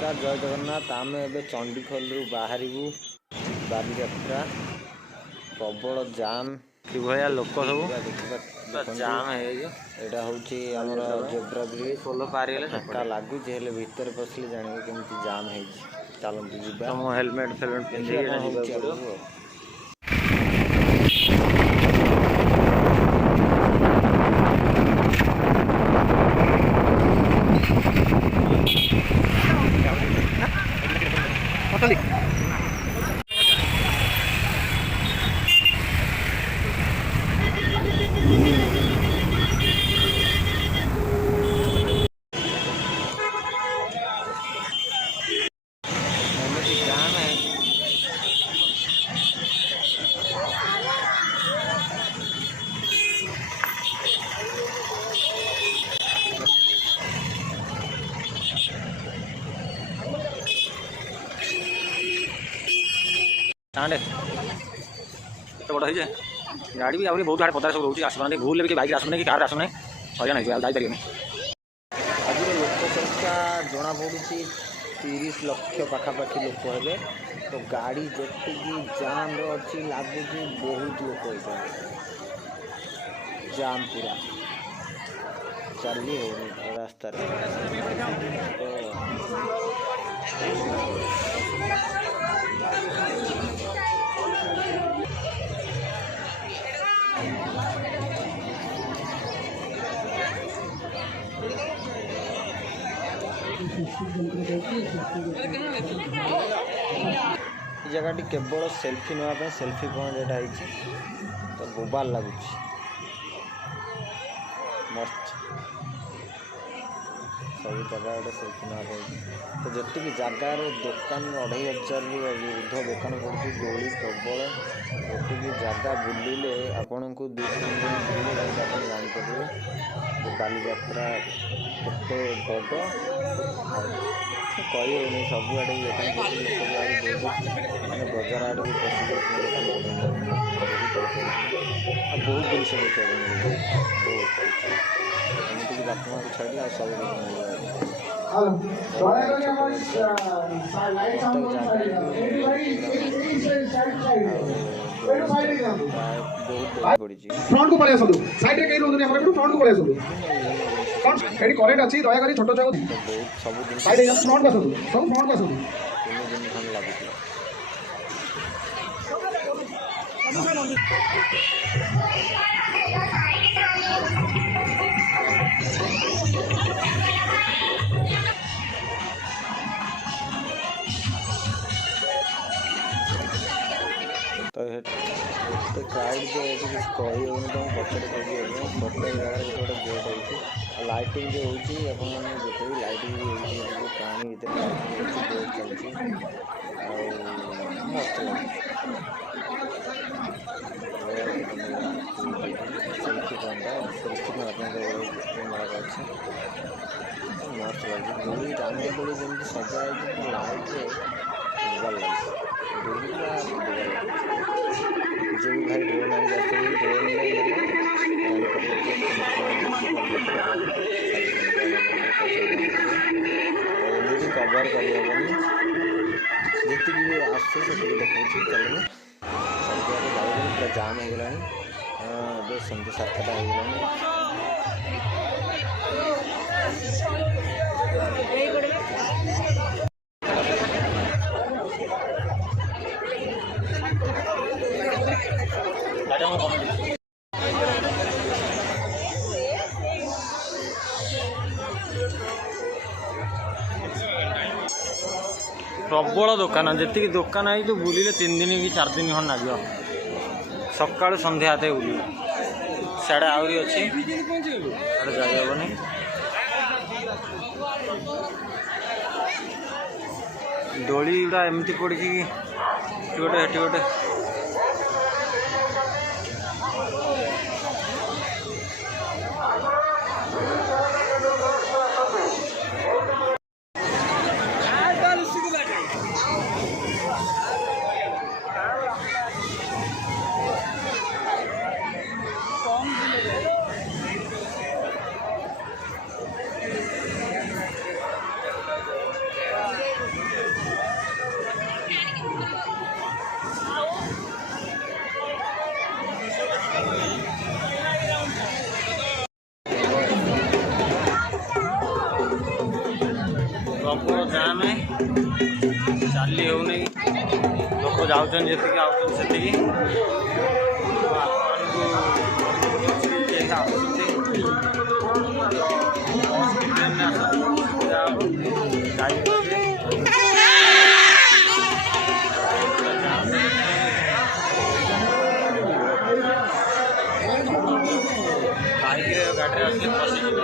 नमस्कार जय जगन्नाथ। आम ए चंडीखोल बाहर बालीजात्रा प्रबल जाम कि भाया लोक सब जाम एटा हूँ जेब्रा ब्रिज पोल पार फाँका लगुच भितर पशिले जानवे केमती जाम है। चलते जीवा हेलमेट फेलमेट पिंधे चाँडे तो बड़ा है गाड़ी भी आगे बहुत आड़े पदार सब रोचे आसना भूल भी बाइक आसुना कि कार आसुना हजान है जापर आज लोक संख्या जना पड़ी 30 लाख पाखापाखि लोक हे। तो गाड़ी जी जाम अच्छी लगुच बहुत लोक होता जाम पूरा चली हो रास्ता जगह केवल सेल्फी नापी सेल्फी पॉइंट यहाँ तो बोबाल लगुच मस्त सब जगह गोटे सेल्फी ना तो जी जगार दुकान 2500 ऊर्ध दुकान पड़ी दोली प्रबल जी जगह बुलिले आपण को 2-3 दिन बुले जापर बालीजात्रा केते बड़ कही होनी सबुआड़े मैंने बजार आड़ भी बहुत जिनस देखा मिले एमती बापा माँ को छाड़ा सब फ्रंट को पड़े साइड रे कहीं रोनी फ्रंट को पड़े एडी करेक्ट अछि दया करी छोटो छो सब दिन साइड रे फ्रंट का सब फ्रंट का सब 3 दिन खन लागुଥିଲା तो क्राउड जो है किसी कही हो तुम पचर कही गोटे जगह गोटे गेट होती लाइटिंग जो होती आपने देखते भी लाइटिंग भी होती पानी भर बोट चलती मस्त सेल्फी पॉइंटा सेल्फी में आपको अच्छे मस्त लगे दोली राम दोली जमी सजा लाइट भल लगे जो भी भाई ड्रोन आ जाते हैं ड्रोन कवर कर जी आसते देखा चलो पूरा जाम हो गला संध्या 7टा हो प्रबल दुकान जी दुकान है जो बुलिले 3 दिन कि 4 दिन खन लगे सका सन्ध्या हाथ बुल साढ़े आहरी अच्छी जाइबनी डोली गुड़ा एमती पड़ी गोटे गोटे ଚାଲି ହେଉନି ଲୋକ ଯାଉଛନ୍ତି ଯେତିକି ଆସୁଛନ୍ତି ସେତିକି ଆପଣମାନଙ୍କୁ ଆସୁଛନ୍ତି ବାଇକ୍ରେ ଗାଡ଼ିରେ ଆସିଲେ ପଶିଯିବେ।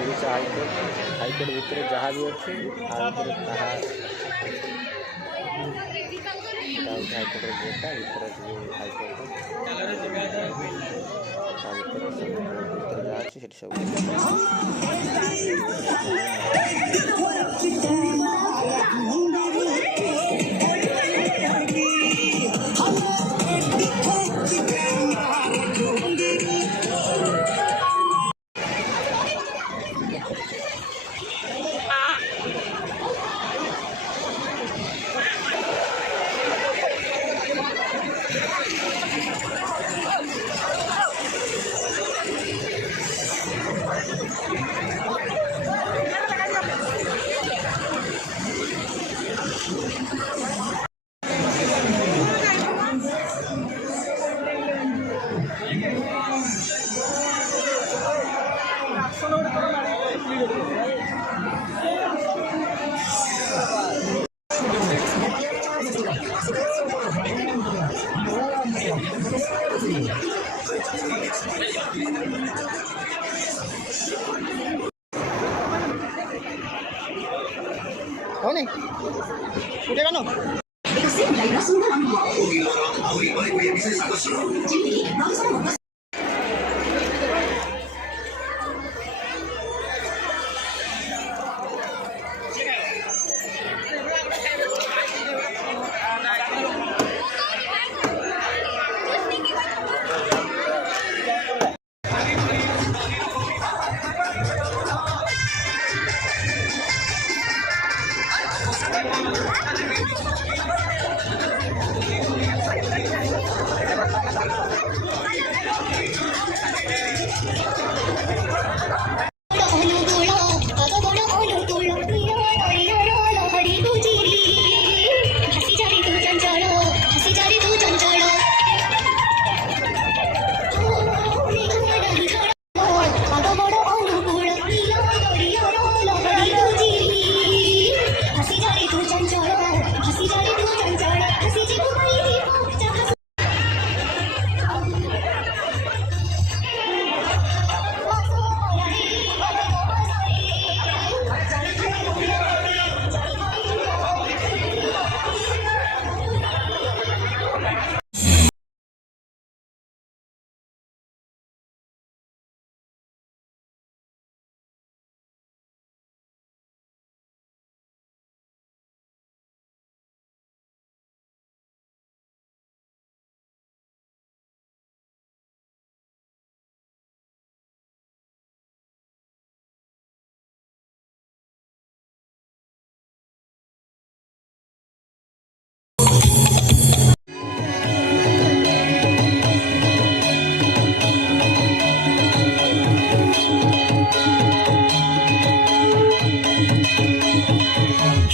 ଓଡ଼ିଶା ହାଇକୋର୍ଟ ଭିତରେ ଯାହା ବି ଅଛି ତା ଭିତରେ ତାହା ହାଇକୋର୍ଟର ଗେଟ୍ଟା ଭିତରେ ହାଇକୋର୍ଟ ତା ଭିତରେ ଯାହା ଅଛି ସେଠି ସବୁ नहीं उठेगा ना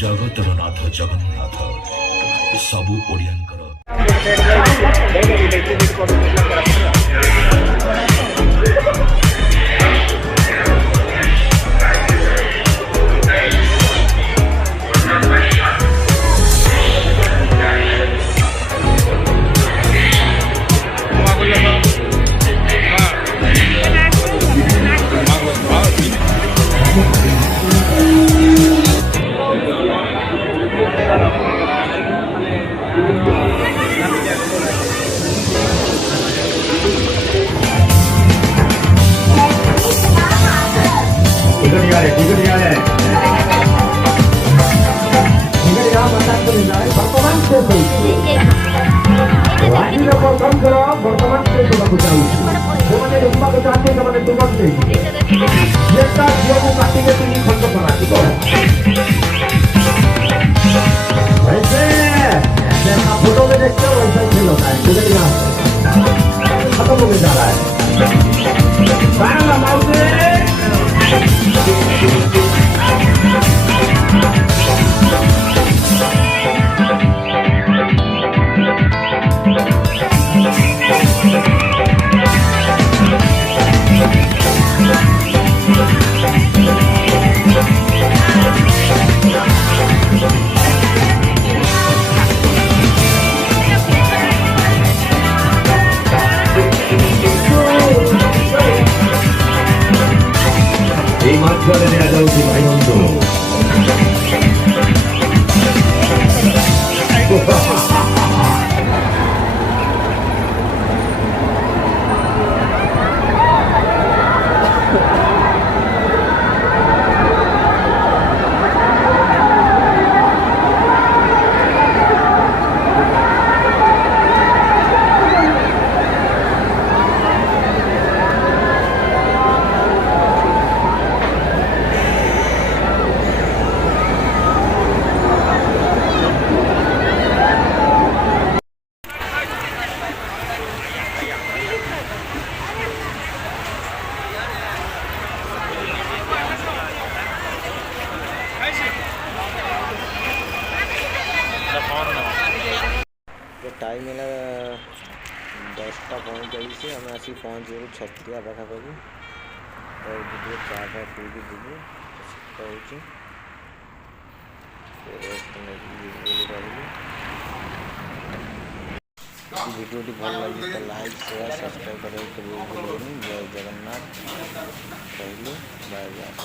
जगतर नाथ जगन्नाथ सबु ओडियांकर फोटो में देखते हो वैसा ही फील होता है। खत्म होने जा रहा এই মাঝখানে দেওয়া যাচ্ছে ভাইবন্ধু टाइम है 10:45 आम आसिक पहुँचू छतिया पाखापाखि तो टे चा फा पी जीवु शीत हो वीडियोटी भल लगी तो लाइक शेयर सब्सक्राइब करें भूलनी। जय जगन्नाथ कहलु बाय बाय।